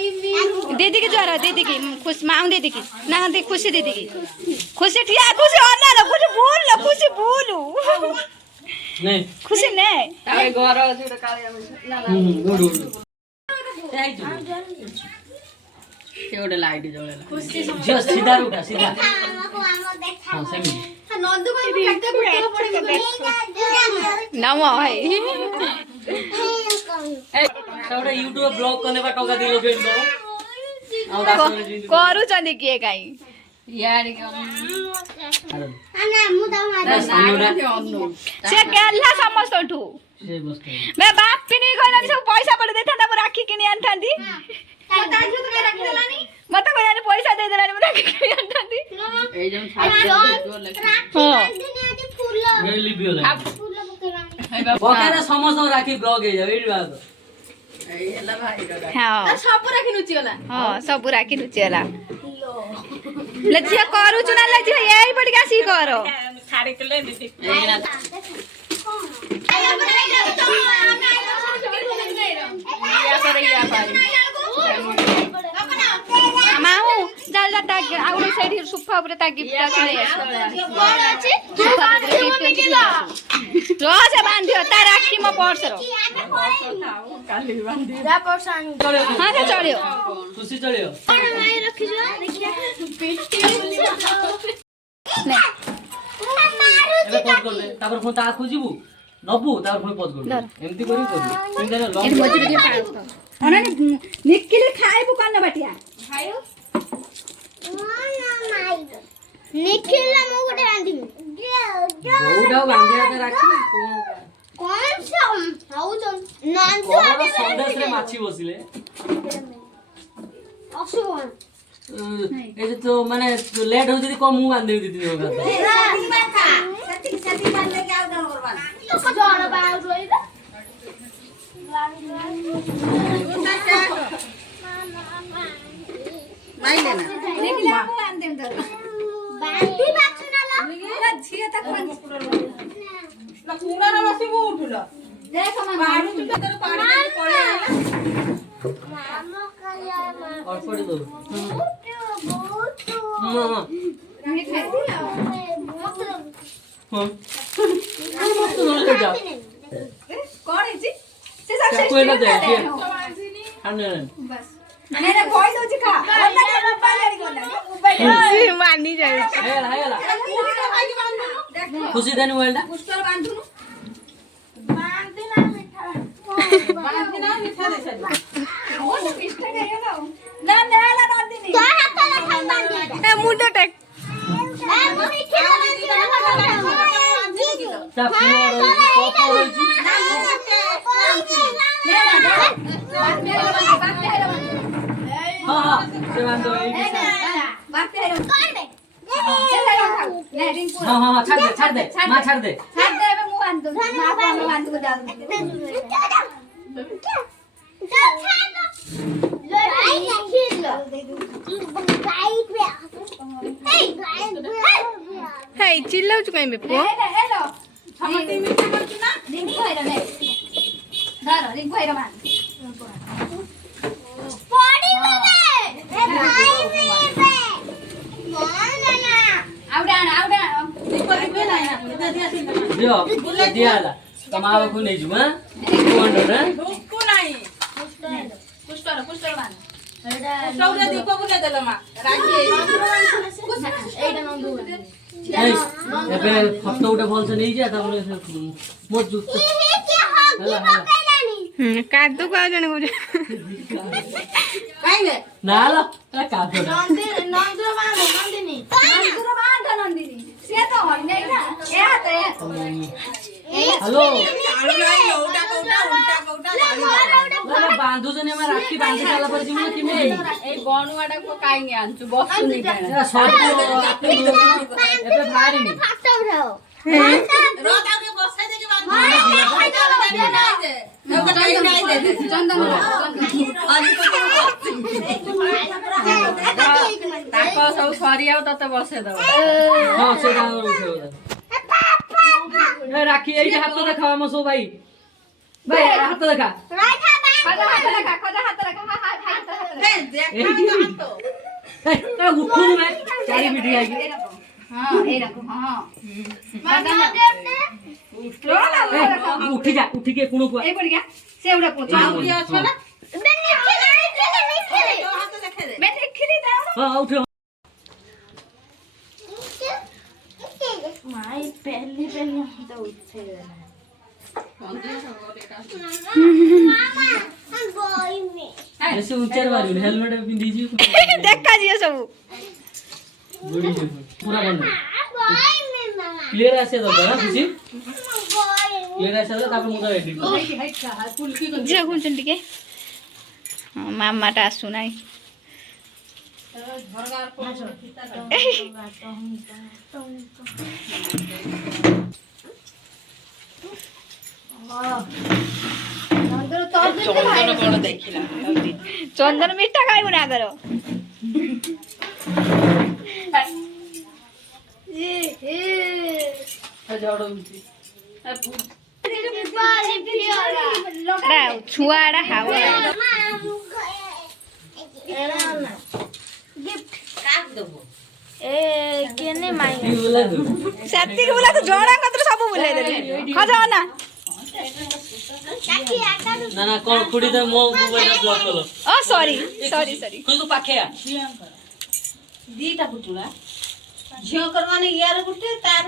दीदी की ज्वार दीदी की खुश मांग दीदी की ना दी खुशी दीदी की खुशी ठिया खुशी और ना कुछ भूल लो खुशी भूलू नहीं खुशी नहीं ताई घर अछि त काले ना ना एउटा लाइट जलेला खुशी जो सीधा उठा सीधा हां सेमी नंदू भाई कते बुतला पड़े नम है एउटा YouTube ब्लॉग करने बा टका दिलो बेन दो और रास्ता में करू चंदी के काई यार ana muda mara से केला समस्तठु से बस्ता मैं बाप पिनी गइलानी सब पैसा पड़ देथा त राखी किनी आन्थांदी ता जु तो रख देलानी मत गइलानी पैसा दे देलानी म राखी किनी आन्थांदी ए जम छाप हां आज फूल रेली भी होला फूल बकेलानी बकेरा समझ राखी ब्लॉग है एडी बात एला भाइ रा हां सब राखि नुची होला हां सब राखी नुची होला लजिया करू चुना लजिया यही पड़ के सी करो छाड़ी के ले दीदी माऊ जाल जाता आउडे साइड सुफा ऊपर ता गिफ्ट आके ले कौन अछि रो से बांधियो ता राखी म पर्स रो काली बांधी जा पर्सन हां के चढ़ियो खुशी चलियो कौन माय रखि जो देखिया नहीं मारू एबे पोज कर ले तापर फोन ता खोजिबू नबू तापर फोन पोज कर ले एमती करी कर तुम जानो लॉन्ग एट मजूरी के पास अने निकले खाइबू कन्न बटिया खायो ना माई निखिल मु गुटे बांधी बहुडा बांधिया त राखी कौन सा हाउ तो नंदू कोन संदेश रे माछी बसिले असुवन ए तो माने लेट हो जदी को मु बांध दे दीदी होगा सती बांध ले के आउ दन करबा तो जण बाउ रोई द माइ लेना निकले को आंदे दर बांधी बाछना ला ना झिए तक ना पूरा ना बसी वो उठला देख मन पानी तो तेरे पानी में पड़े मामा कया मा और पड़ दो बहुत हां रही खाई दिया हां मस्त ले जा कौन है जी से सब से कोई ना दे खाने बस मेरे कोई दो जी खा और ना के मोबाइल लड़ी कोना मोबाइल मानी जाए हेला हेला खुशी देन वेलडा पुष्कर बांधू बांधी ना मीठा बांधी ना मीठा दे छली वो तो पिष्टा गयो ना नेला बांधी तो हाथ ला खाई बांधी ए मुंडो टेक ए मु निखिल बांधी ता पुआर कप होई छी हां हां से बांधो ए हां हां छाड़ दे मां छाड़ दे चिल्लाऊ कहीं पे पुआ दियो दियाला तमावा को नहीं जुमा 200 ना रुको नाही पुष्कर पुष्कर मान सौरा दीप बुले देला मा राखी एटा नंदू नहीं एबे फटो उठे बोल से नहीं जा ताबले मोर जुत हेला हेला कादू का जने को काई बे नाला कादो नंदू बांध नंदिनी से तो हर नहीं ना ए हाथ हेलो आलू नाही उल्टा कौटा ना बांधु जने में राखी बांध साला पर जिम कि में ए गणुवाडा को काई नि आन्छु बस्छु नि सब एबे भारी नि फाटा उठाओ रोज आके बसाइ दे के बांध चंदन ताको सब सरियाउ त बसे दो हां से उठे ए राखी ए हाथ तो देखा मसो भाई भाई हाथ तो देखा खोजा हाथ रखा উঠুন ভাই চারি মিনিট আগে হ্যাঁ এইরকম হ্যাঁ উঠি যা উঠি গিয়ে কোনো এই পড়ি গা সেউড়া পচা মেনে খিলি দাও হ্যাঁ উঠে माय पहली पहली तो उठे ऐसे उच्चार मारी हेलमेट पिंदी जी देखा जियो सब बड़ी पूरा बंद क्लियर ऐसे तो ना खुशी क्लियर ऐसे तो तापर मुदा एडिट जे गुंचन टिके मामा टा सुनाई चंदन मिठा खाइबु ना करो छुआड़ा हावा ए केने माई बोला दो सेती के बोला तो जोड़ा कतर सब बोले दे खजा ना ना ना कौन खुड़ी दे मो मोबाइल ब्लॉक करो ओ सॉरी सॉरी सॉरी तू तो पाखे आ दीटा पुटुला झियो करवाने यार गुटे तार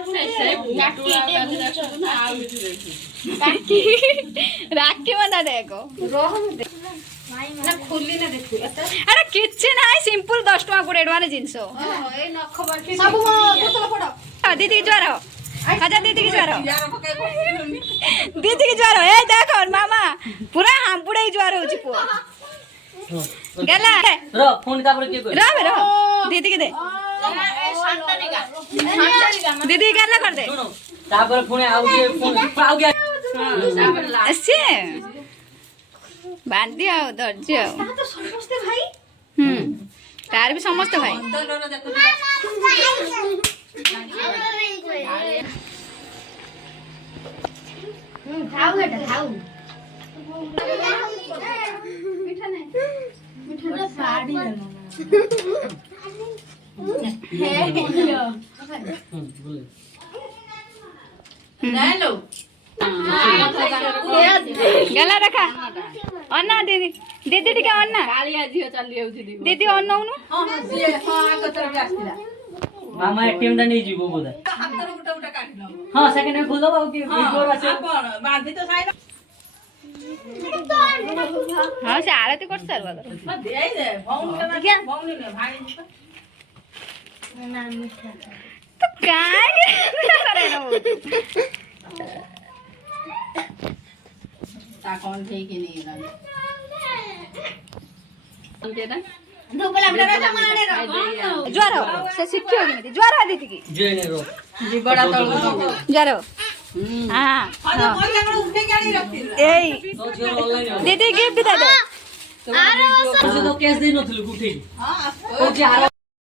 राखी बना देखो ना खोली ना देखु अरे किछि ना सिंपल 10 टका कोड एडवाने जिंसो ए नख बाकी सब बोतल पड़ो दीदी की ज्वर आजा दीदी की ज्वर यार पके कोनी दीदी की ज्वर ए देखो मामा पूरा हम पुड़े ज्वर होची पो गेला रो फोन तापर के कर रो दीदी के दे शांतनिका दीदी गल्ला कर दे सुनो तापर फोन आउ गया अच्छे बांध दिया धरज तो समस्त भाई तार भी समस्त भाई तो लो देखो खाऊ बेटा खाऊ पूरा साड़ी बोले ना लो गला रखा अन्ना दीदी दीदी टिके अन्ना कालिया झियो चली आउथि दी दीदी अन्नौनु हां सिए हां आको तरफ आस्तिला मामा एटीएम दा नहीं जीवो बोदा हातर गुटा गुटा काटिलो हां सेकंड में खोल दो बाबू की डोर আছে कोन बांधी तो साइड हाँ से आरती कर सर दे दे भौन के भौन ने भाई ना मीठा तो काय करे ना वो ता कौन थे कि नहीं ना धोकला हमरा जमाने रो ज्वर हो से शिक्षो की ज्वर आ दीदी की जे ने रो जी बड़ा तळ ज्वर हो हां अरे कोई जगह उठे गाड़ी रखती ए तो छोर ऑनलाइन दीदी गिफ्ट दे दे तो कैश दे नथलु उठे हां ओ जे